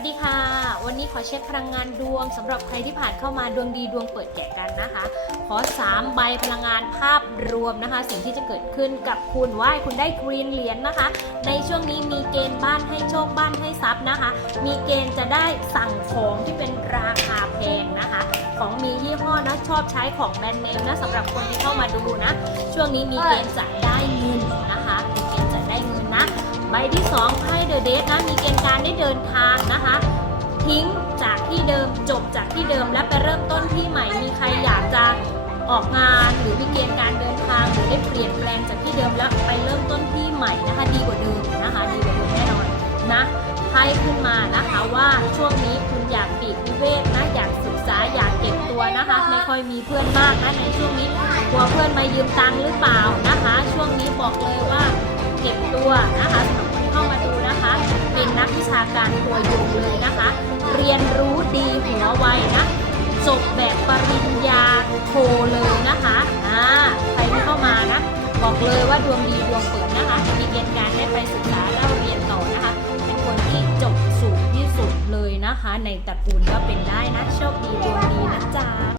วัสดีค่ะ วันนี้ขอเช็คพลังงานดวงสำหรับใครที่ผ่านเข้ามาดวงดีดวงเปิดแจกกันนะคะ ขอ 3 ใบพลังงานภาพรวมนะคะ สิ่งที่จะเกิดขึ้นกับคุณว่าคุณได้กรีนเหรียญนะคะ ในช่วงนี้มีเกณฑ์บ้านให้โชคบ้านให้ทรัพย์นะคะ มีเกณฑ์จะได้สั่งของที่เป็นราคาแพงนะคะ ของมียี่ห้อนะชอบใช้ของแบรนด์เนมนะสำหรับคนที่เข้ามาดูนะ ช่วงนี้มีเกณฑ์จะได้เงิน ที่2ไพ่เดอะเดทนะมีเกณฑ์การได้เดินทางนะคะ ทิ้งจากที่เดิมจบจากที่เดิมและไปเริ่มต้นที่ใหม่มีใครอยากจะออกงานหรือมีเกณฑ์การเดินทางหรือได้เปลี่ยนแปลงจากที่เดิมแล้วไปเริ่มต้นที่ใหม่นะคะ ดีกว่าเดิมนะคะดีกว่าเดิมแน่นอนนะไพ่ขึ้นมานะคะว่าช่วงนี้คุณอยากปีกวิเวกนะอยากศึกษาอยากเก็บตัวนะคะ ไม่ค่อยมีเพื่อนมากนะในช่วงนี้กลัวเพื่อนมายืมตังค์หรือเปล่านะคะ ช่วงนี้บอกเลยว่าเก็บตัวนะ วยงเลยนะคะ เรียนรู้ดีหัวไวนะจบแบบปริญญาโทเลยนะคะอ่าใครที่เข้ามานะบอกเลยว่าดวงดีดวงเปิดนะคะ มีเกณฑ์การได้ไปศึกษาเล่าเรียนต่อนะคะ เป็นคนที่จบสูงที่สุดเลยนะคะ ในตระกูลก็เป็นได้นะโช